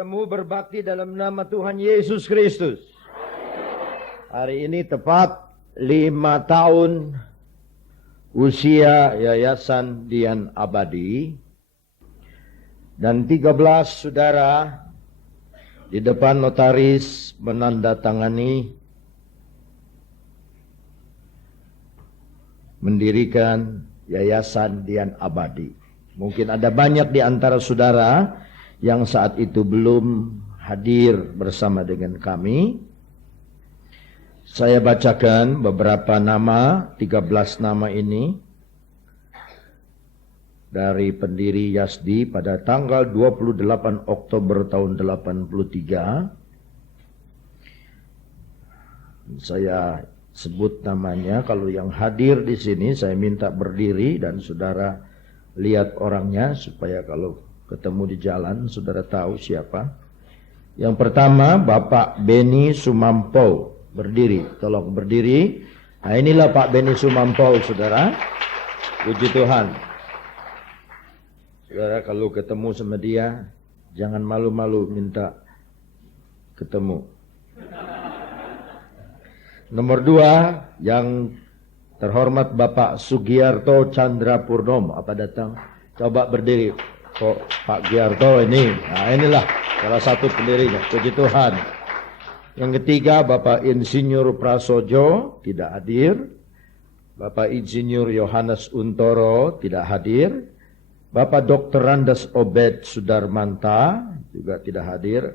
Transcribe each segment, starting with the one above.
bertemu berbakti dalam nama Tuhan Yesus Kristus. Hari ini tepat 5 tahun usia Yayasan Dian Abadi, dan 13 saudara di depan notaris menandatangani mendirikan Yayasan Dian Abadi. Mungkin ada banyak di antara saudara yang saat itu belum hadir bersama dengan kami. Saya bacakan beberapa nama, 13 nama ini dari pendiri YASDI pada tanggal 28 Oktober tahun 83. Saya sebut namanya. Kalau yang hadir di sini saya minta berdiri dan saudara lihat orangnya supaya kalau ketemu di jalan saudara tahu siapa. Yang pertama Bapak Beni Sumampo, berdiri, tolong berdiri. Nah, inilah Pak Beni Sumampo, saudara. Puji Tuhan. Saudara kalau ketemu sama dia jangan malu-malu minta ketemu. Nomor 2, yang terhormat Bapak Sugiarto Chandra Purnomo. Apa datang? Coba berdiri. Kok Pak Giarto ini? Nah, inilah salah satu pendirinya. Puji Tuhan. Yang ketiga Bapak Insinyur Prasojo, tidak hadir. Bapak Insinyur Yohanes Untoro, tidak hadir. Bapak Dr. Randes Obed Sudarmanta, juga tidak hadir.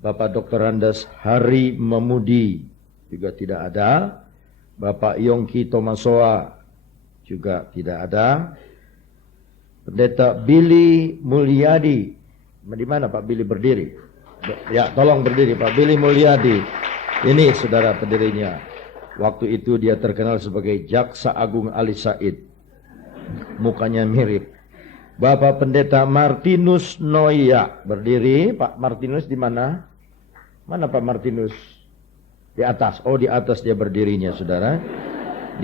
Bapak Dr. Randes Hari Memudi, juga tidak ada. Bapak Yongki Tomasoa, juga tidak ada. Pendeta Billy Mulyadi, di mana Pak Billy berdiri? Ya, tolong berdiri Pak Billy Mulyadi. Ini saudara pendirinya. Waktu itu dia terkenal sebagai Jaksa Agung Ali Said. Mukanya mirip. Bapak Pendeta Martinus Noya berdiri. Pak Martinus di mana? Mana Pak Martinus? Di atas. Oh, di atas dia berdirinya, saudara.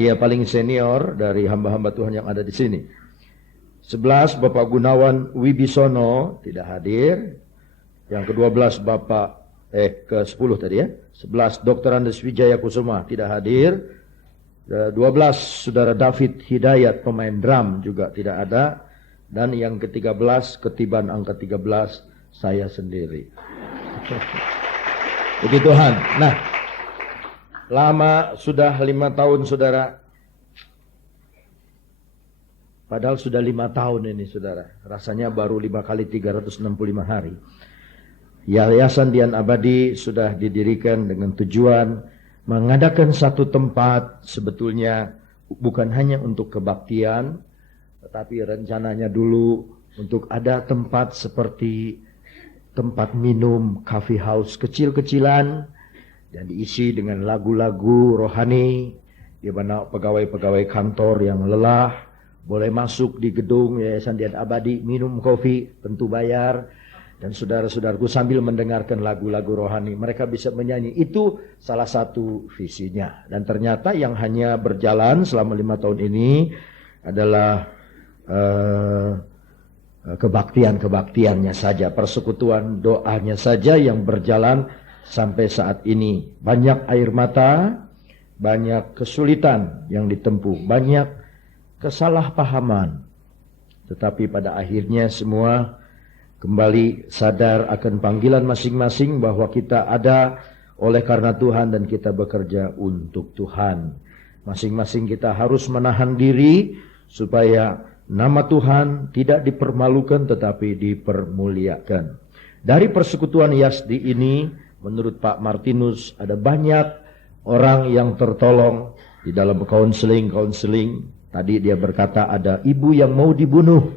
Dia paling senior dari hamba-hamba Tuhan yang ada di sini. 11 Bapak Gunawan Wibisono, tidak hadir. Yang ke-12 Bapak ke-10 tadi ya. 11 Dr. Andes Wijaya Kusuma, tidak hadir. 12 Saudara David Hidayat, pemain drum, juga tidak ada. Dan yang ke-13, ketiban angka 13, saya sendiri. Puji Tuhan. Nah, lama sudah 5 tahun saudara. Padahal sudah 5 tahun ini saudara. Rasanya baru 5 kali 365 hari. Yayasan Dian Abadi sudah didirikan dengan tujuan mengadakan satu tempat, sebetulnya bukan hanya untuk kebaktian, tetapi rencananya dulu untuk ada tempat seperti tempat minum, coffee house kecil-kecilan, dan diisi dengan lagu-lagu rohani, di mana pegawai-pegawai kantor yang lelah boleh masuk di gedung Yayasan Dian Abadi, minum kopi, tentu bayar, dan saudara-saudaraku sambil mendengarkan lagu-lagu rohani, mereka bisa menyanyi. Itu salah satu visinya. Dan ternyata yang hanya berjalan selama 5 tahun ini adalah kebaktiannya saja, persekutuan doanya saja yang berjalan sampai saat ini. Banyak air mata, banyak kesulitan yang ditempuh, banyak kesalahpahaman. Tetapi pada akhirnya semua kembali sadar akan panggilan masing-masing bahwa kita ada oleh karena Tuhan dan kita bekerja untuk Tuhan. Masing-masing kita harus menahan diri supaya nama Tuhan tidak dipermalukan tetapi dipermuliakan. Dari persekutuan YASDI ini, menurut Pak Martinus, ada banyak orang yang tertolong di dalam konseling. Tadi dia berkata ada ibu yang mau dibunuh,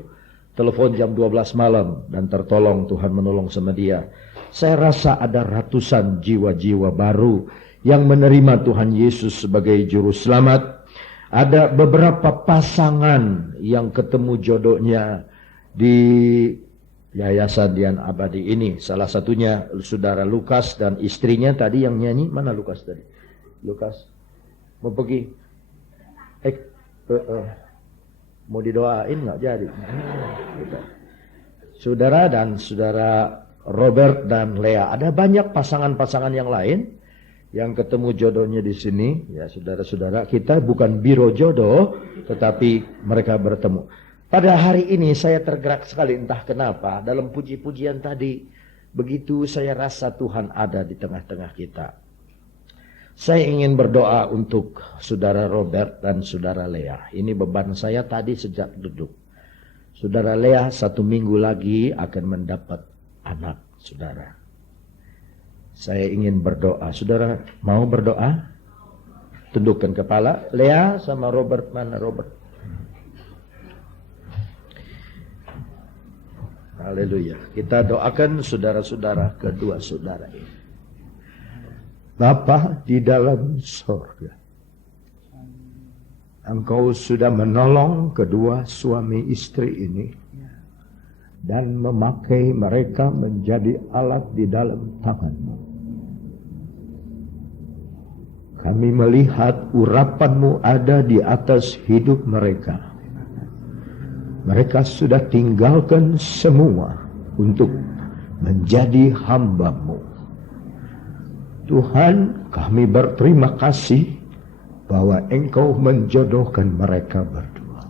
telepon jam 12 malam dan tertolong, Tuhan menolong sama dia. Saya rasa ada ratusan jiwa-jiwa baru yang menerima Tuhan Yesus sebagai juru selamat. Ada beberapa pasangan yang ketemu jodohnya di Yayasan Dian Abadi ini. Salah satunya saudara Lukas dan istrinya tadi yang nyanyi. Mana Lukas tadi? Lukas mau pergi mau didoain nggak jadi. Saudara dan saudara Robert dan Lea. Ada banyak pasangan-pasangan yang lain yang ketemu jodohnya di sini. Ya, saudara-saudara, kita bukan biro jodoh, tetapi mereka bertemu. Pada hari ini saya tergerak sekali, entah kenapa, dalam puji-pujian tadi, begitu saya rasa Tuhan ada di tengah-tengah kita. Saya ingin berdoa untuk saudara Robert dan saudara Lea. Ini beban saya tadi sejak duduk. Saudara Lea 1 minggu lagi akan mendapat anak, saudara. Saya ingin berdoa. Saudara mau berdoa? Tundukkan kepala. Lea sama Robert, mana Robert? Haleluya. Kita doakan saudara-saudara kedua saudara ini. Bapa di dalam sorga, Engkau sudah menolong kedua suami istri ini dan memakai mereka menjadi alat di dalam tangan-Mu. Kami melihat urapan-Mu ada di atas hidup mereka. Mereka sudah tinggalkan semua untuk menjadi hamba-Mu. Tuhan, kami berterima kasih bahwa Engkau menjodohkan mereka berdua.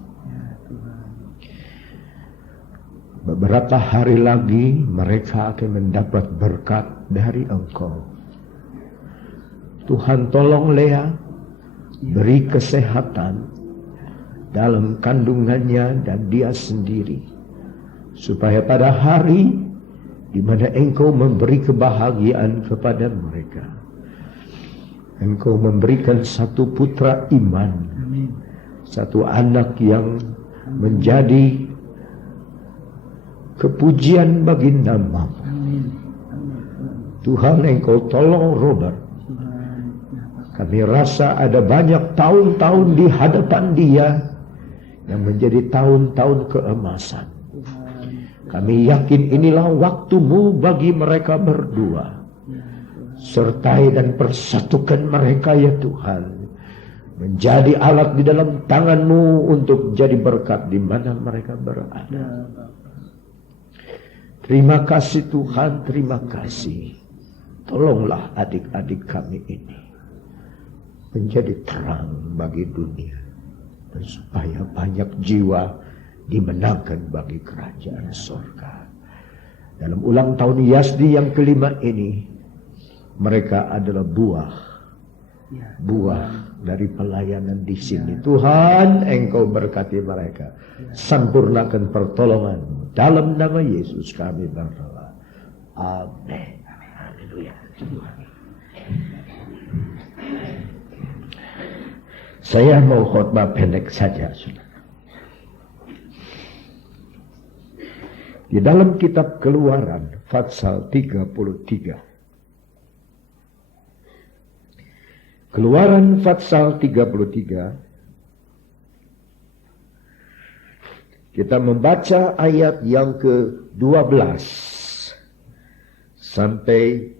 Beberapa hari lagi mereka akan mendapat berkat dari Engkau. Tuhan, tolong Lea, beri kesehatan dalam kandungannya dan dia sendiri, supaya pada hari di mana Engkau memberi kebahagiaan kepada mereka, Engkau memberikan satu putra iman, satu anak yang menjadi kepujian bagi nama-Mu. Tuhan, Engkau tolong Robert. Kami rasa ada banyak tahun-tahun di hadapan dia yang menjadi tahun-tahun keemasan. Kami yakin inilah waktu-Mu bagi mereka berdua. Sertai dan persatukan mereka ya Tuhan. Menjadi alat di dalam tangan-Mu untuk jadi berkat di mana mereka berada. Terima kasih Tuhan, terima kasih. Tolonglah adik-adik kami ini menjadi terang bagi dunia. Dan supaya banyak jiwa dimenangkan bagi kerajaan surga. Dalam ulang tahun Yazdi yang kelima ini, mereka adalah buah dari pelayanan di sini. Tuhan, Engkau berkati mereka. Sempurnakan pertolongan. Dalam nama Yesus kami berdoa. Amin. Haleluya. Saya mau khotbah pendek saja, saudara. Di dalam kitab Keluaran pasal 33. Keluaran pasal 33. Kita membaca ayat yang ke-12 sampai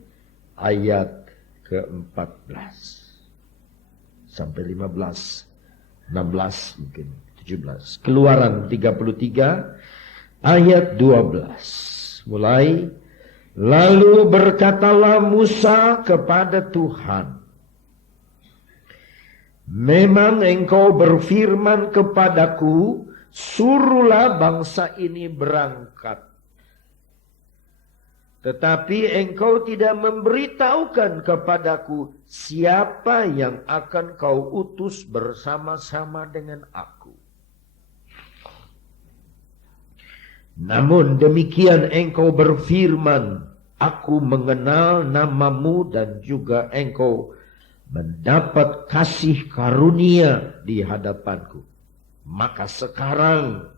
ayat ke-14. Sampai 15, 16 mungkin 17. Keluaran 33 ayat 12. Mulai. Lalu berkatalah Musa kepada Tuhan, memang Engkau berfirman kepadaku, suruhlah bangsa ini berangkat. Tetapi Engkau tidak memberitahukan kepadaku siapa yang akan Kau utus bersama-sama dengan aku. Namun demikian Engkau berfirman, aku mengenal nama-Mu dan juga Engkau mendapat kasih karunia di hadapanku. Maka sekarang,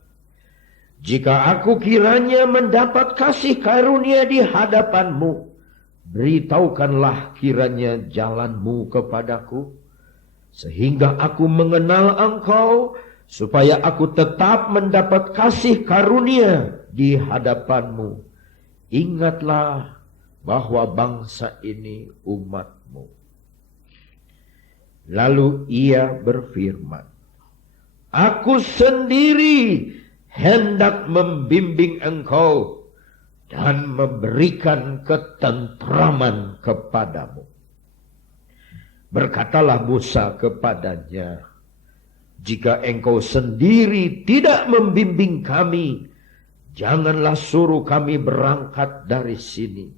jika aku kiranya mendapat kasih karunia di hadapan-Mu, beritahukanlah kiranya jalan-Mu kepadaku, sehingga aku mengenal Engkau, supaya aku tetap mendapat kasih karunia di hadapan-Mu. Ingatlah bahwa bangsa ini umat-Mu. Lalu ia berfirman, aku sendiri hendak membimbing engkau, dan memberikan ketentraman kepadamu. Berkatalah Musa kepadanya, jika engkau sendiri tidak membimbing kami, janganlah suruh kami berangkat dari sini.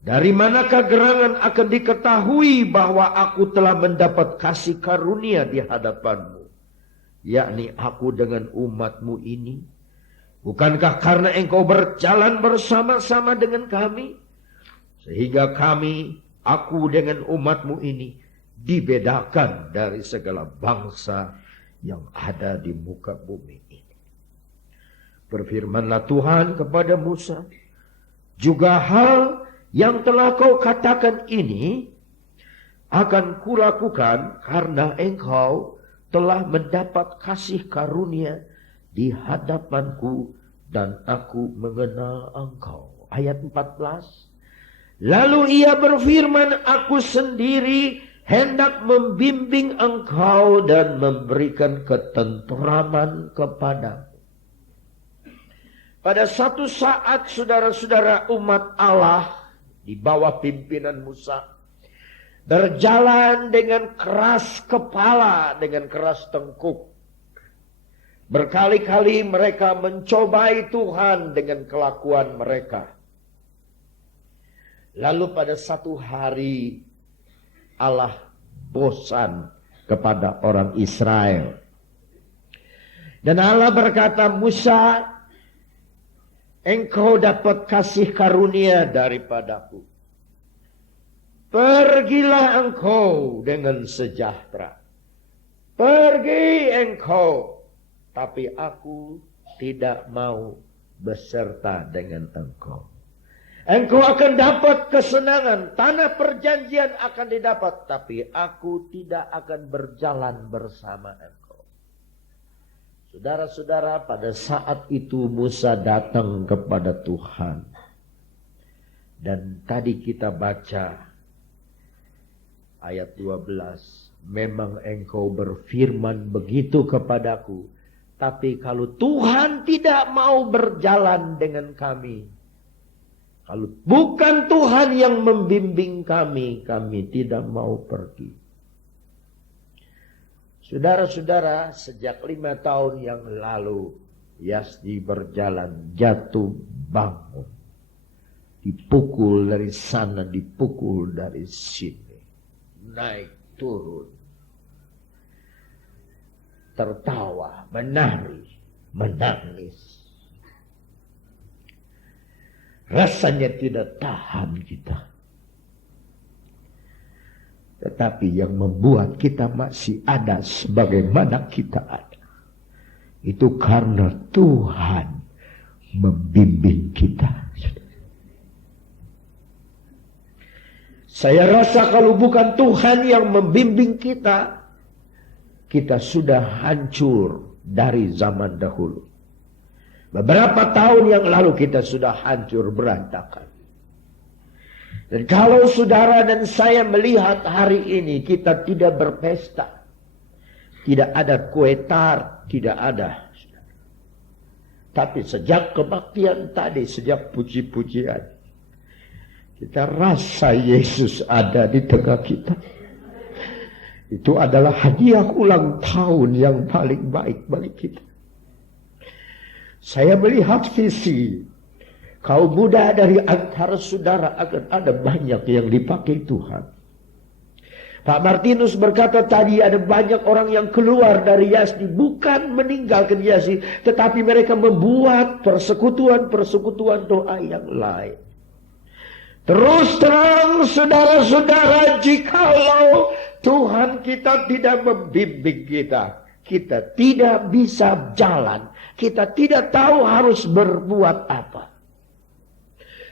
Dari manakah gerangan akan diketahui bahwa aku telah mendapat kasih karunia di hadapanmu, yakni aku dengan umatmu ini? Bukankah karena engkau berjalan bersama-sama dengan kami, sehingga aku dengan umatmu ini dibedakan dari segala bangsa yang ada di muka bumi ini. Berfirmanlah Tuhan kepada Musa, juga hal yang telah kau katakan ini akan kulakukan karena engkau telah mendapat kasih karunia di hadapanku dan aku mengenal engkau. Ayat 14. Lalu ia berfirman, aku sendiri hendak membimbing engkau dan memberikan ketentraman kepadamu. Pada satu saat saudara-saudara umat Allah di bawah pimpinan Musa berjalan dengan keras kepala, dengan keras tengkuk. Berkali-kali mereka mencobai Tuhan dengan kelakuan mereka. Lalu pada satu hari Allah bosan kepada orang Israel. Dan Allah berkata, Musa, engkau dapat kasih karunia daripadaku. Pergilah engkau dengan sejahtera. Pergi engkau. Tapi aku tidak mau beserta dengan engkau. Engkau akan dapat kesenangan. Tanah perjanjian akan didapat. Tapi aku tidak akan berjalan bersama engkau. Saudara-saudara, pada saat itu Musa datang kepada Tuhan. Dan tadi kita baca ayat 12. Memang engkau berfirman begitu kepadaku. Tapi kalau Tuhan tidak mau berjalan dengan kami, kalau bukan Tuhan yang membimbing kami, kami tidak mau pergi. Saudara-saudara, sejak 5 tahun yang lalu, Yasdi berjalan, jatuh bangun. Dipukul dari sana, dipukul dari sini. Naik turun. Tertawa, menari, menangis. Rasanya tidak tahan kita. Tetapi yang membuat kita masih ada sebagaimana kita ada, itu karena Tuhan membimbing kita. Saya rasa kalau bukan Tuhan yang membimbing kita, kita sudah hancur dari zaman dahulu. Beberapa tahun yang lalu kita sudah hancur berantakan. Dan kalau saudara dan saya melihat hari ini kita tidak berpesta, tidak ada kue tart, tidak ada. Tapi sejak kebaktian tadi, sejak puji-pujian, kita rasa Yesus ada di tengah kita. Itu adalah hadiah ulang tahun yang paling baik bagi kita. Saya melihat visi kaum muda dari antara saudara akan ada banyak yang dipakai Tuhan. Pak Martinus berkata tadi ada banyak orang yang keluar dari Yasdi, bukan meninggalkan Yasdi, tetapi mereka membuat persekutuan-persekutuan doa yang lain. Terus terang saudara-saudara, jikalau Tuhan kita tidak membimbing kita, kita tidak bisa jalan, kita tidak tahu harus berbuat apa.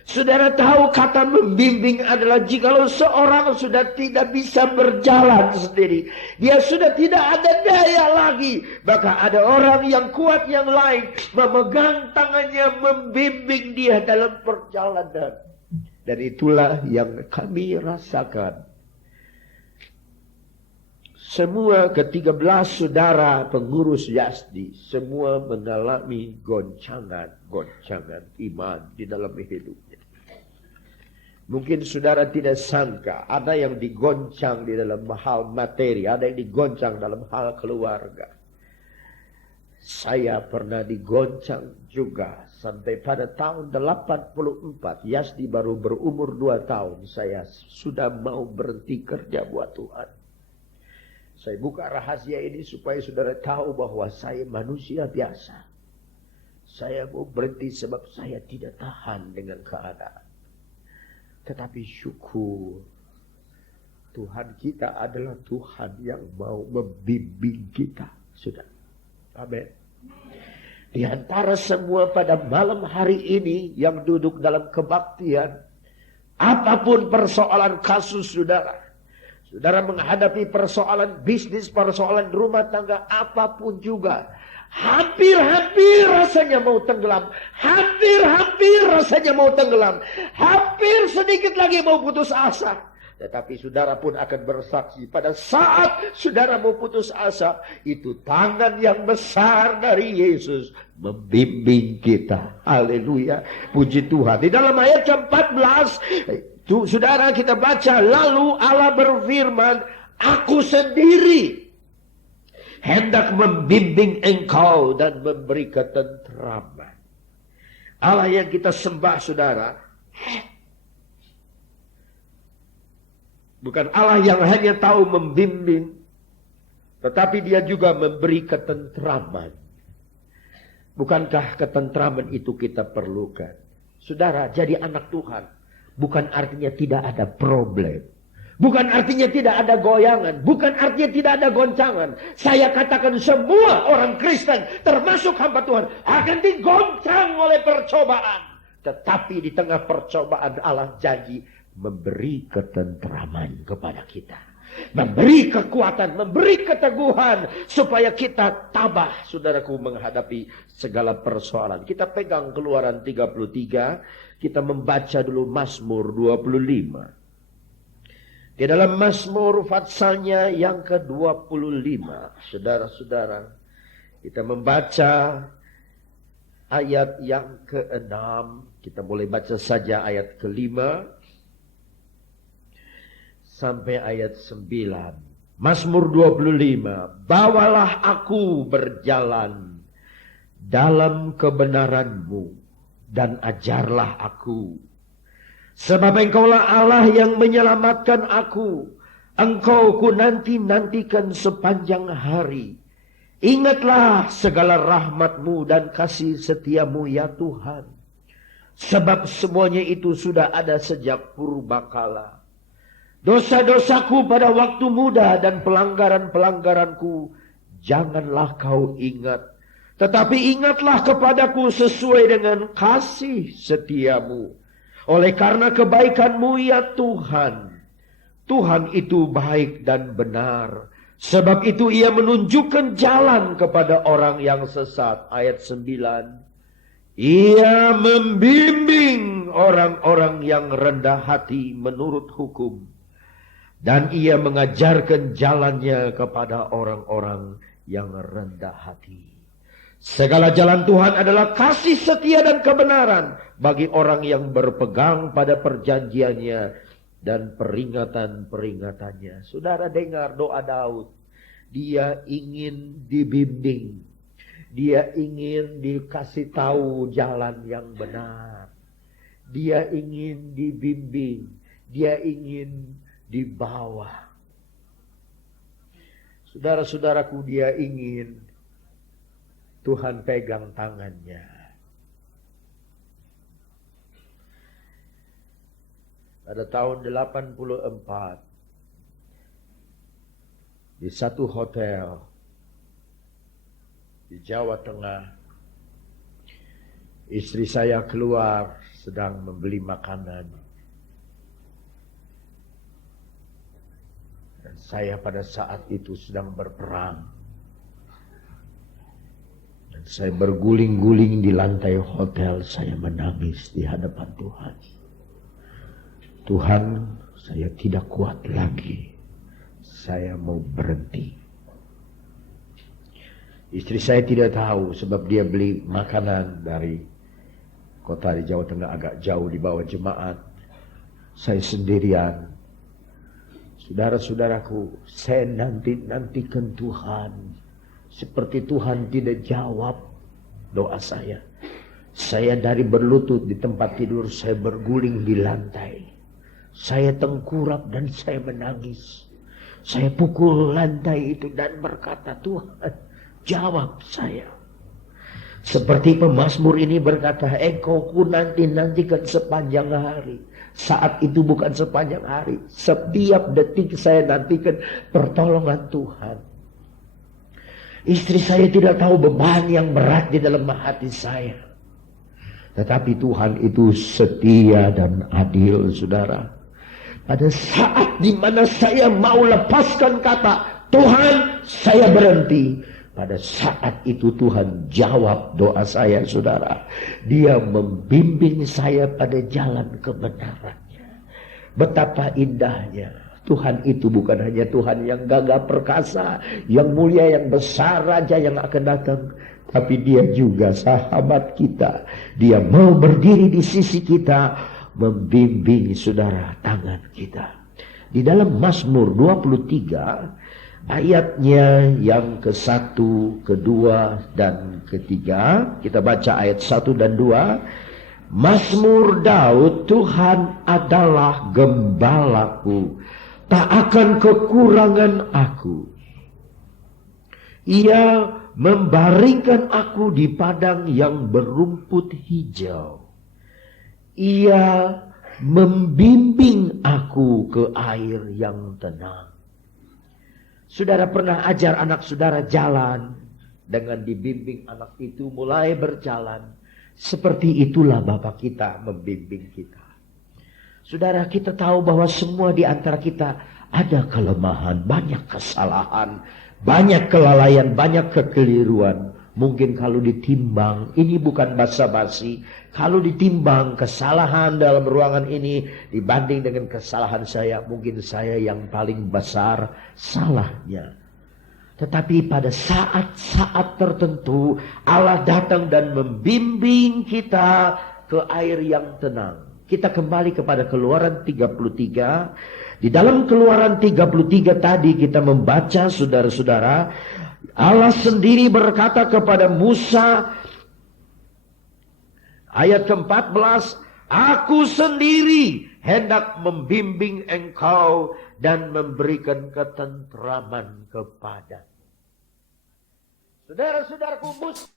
Saudara tahu kata membimbing adalah jikalau seorang sudah tidak bisa berjalan sendiri, dia sudah tidak ada daya lagi, maka ada orang yang kuat yang lain memegang tangannya, membimbing dia dalam perjalanan. Dan itulah yang kami rasakan Semua ke-13 saudara pengurus Yasdi, semua mengalami goncangan iman di dalam hidupnya. Mungkin saudara tidak sangka, ada yang digoncang di dalam hal materi, ada yang digoncang dalam hal keluarga. Saya pernah digoncang juga sampai pada tahun 84, Yasdi baru berumur 2 tahun, saya sudah mau berhenti kerja buat Tuhan. Saya buka rahasia ini supaya saudara tahu bahwa saya manusia biasa. Saya mau berhenti sebab saya tidak tahan dengan keadaan. Tetapi syukur, Tuhan kita adalah Tuhan yang mau membimbing kita. Sudah. Amin. Di antara semua pada malam hari ini yang duduk dalam kebaktian, apapun persoalan kasus saudara, saudara menghadapi persoalan bisnis, persoalan rumah tangga, apapun juga, hampir-hampir rasanya mau tenggelam. Hampir-hampir rasanya mau tenggelam. Hampir sedikit lagi mau putus asa. Tetapi saudara pun akan bersaksi pada saat saudara mau putus asa, itu tangan yang besar dari Yesus membimbing kita. Haleluya. Puji Tuhan. Di dalam ayat ke-14, saudara kita baca, lalu Allah berfirman, aku sendiri hendak membimbing engkau dan memberi ketentraman. Allah yang kita sembah saudara, bukan Allah yang hanya tahu membimbing, tetapi dia juga memberi ketentraman. Bukankah ketentraman itu kita perlukan? Saudara, jadi anak Tuhan bukan artinya tidak ada problem. Bukan artinya tidak ada goyangan. Bukan artinya tidak ada goncangan. Saya katakan semua orang Kristen, termasuk hamba Tuhan, akan digoncang oleh percobaan. Tetapi di tengah percobaan Allah janji memberi ketentraman kepada kita. Memberi kekuatan, memberi keteguhan. Supaya kita tabah, saudaraku, menghadapi segala persoalan. Kita pegang Keluaran 33. Kita membaca dulu Mazmur 25. Di dalam Mazmur patsalnya yang ke-25, saudara-saudara, kita membaca ayat yang ke-6. Kita boleh baca saja ayat ke-5 sampai ayat 9. Mazmur 25, bawalah aku berjalan dalam kebenaran-Mu dan ajarlah aku. Sebab engkaulah Allah yang menyelamatkan aku. Engkau ku nanti-nantikan sepanjang hari. Ingatlah segala rahmat-Mu dan kasih setia-Mu ya Tuhan. Sebab semuanya itu sudah ada sejak purbakala. Dosa-dosaku pada waktu muda dan pelanggaran-pelanggaranku janganlah kau ingat. Tetapi ingatlah kepadaku sesuai dengan kasih setia-Mu. Oleh karena kebaikan-Mu ya Tuhan. Tuhan itu baik dan benar. Sebab itu ia menunjukkan jalan kepada orang yang sesat. Ayat 9. Ia membimbing orang-orang yang rendah hati menurut hukum. Dan ia mengajarkan jalannya kepada orang-orang yang rendah hati. Segala jalan Tuhan adalah kasih setia dan kebenaran bagi orang yang berpegang pada perjanjiannya dan peringatan-peringatannya. Saudara dengar doa Daud. Dia ingin dibimbing. Dia ingin dikasih tahu jalan yang benar. Dia ingin dibimbing. Dia ingin dibawa. Saudara-saudaraku, dia ingin Tuhan pegang tangannya. Pada tahun 84, di satu hotel di Jawa Tengah, istri saya keluar sedang membeli makanan. Dan saya pada saat itu sedang berperang. Saya berguling-guling di lantai hotel. Saya menangis di hadapan Tuhan. Tuhan, saya tidak kuat lagi. saya mau berhenti. Istri saya tidak tahu sebab dia beli makanan dari kota di Jawa Tengah agak jauh di bawah jemaat. Saya sendirian. Saudara-saudaraku, saya nantikan Tuhan. Seperti Tuhan tidak jawab doa saya. Saya dari berlutut di tempat tidur, saya berguling di lantai. Saya tengkurap dan saya menangis. Saya pukul lantai itu dan berkata, Tuhan, jawab saya. Seperti pemazmur ini berkata, engkau ku nantikan sepanjang hari. Saat itu bukan sepanjang hari. Setiap detik saya nantikan pertolongan Tuhan. Istri saya tidak tahu beban yang berat di dalam hati saya. Tetapi Tuhan itu setia dan adil, saudara. Pada saat dimana saya mau lepaskan kata, Tuhan, saya berhenti. Pada saat itu Tuhan jawab doa saya, saudara. Dia membimbing saya pada jalan kebenarannya. Betapa indahnya. Tuhan itu bukan hanya Tuhan yang gagah perkasa, yang mulia, yang besar, raja yang akan datang. Tapi dia juga sahabat kita. Dia mau berdiri di sisi kita, membimbing saudara tangan kita. Di dalam Mazmur 23, ayatnya yang ke-1, kedua, dan ketiga. Kita baca ayat 1 dan 2. Mazmur Daud, Tuhan adalah gembalaku, tak akan kekurangan aku. Ia membaringkan aku di padang yang berumput hijau. Ia membimbing aku ke air yang tenang. Saudara pernah ajar anak saudara jalan, dengan dibimbing anak itu mulai berjalan. Seperti itulah Bapa kita membimbing kita. Saudara, kita tahu bahwa semua di antara kita ada kelemahan, banyak kesalahan, banyak kelalaian, banyak kekeliruan. Mungkin kalau ditimbang, ini bukan basa-basi. Kalau ditimbang kesalahan dalam ruangan ini dibanding dengan kesalahan saya, mungkin saya yang paling besar salahnya. Tetapi pada saat-saat tertentu Allah datang dan membimbing kita ke air yang tenang. Kita kembali kepada Keluaran 33. Di dalam Keluaran 33 tadi kita membaca, saudara-saudara, Allah sendiri berkata kepada Musa, ayat ke-14, aku sendiri hendak membimbing engkau dan memberikan ketentraman kepada. Saudara-saudaraku, Musa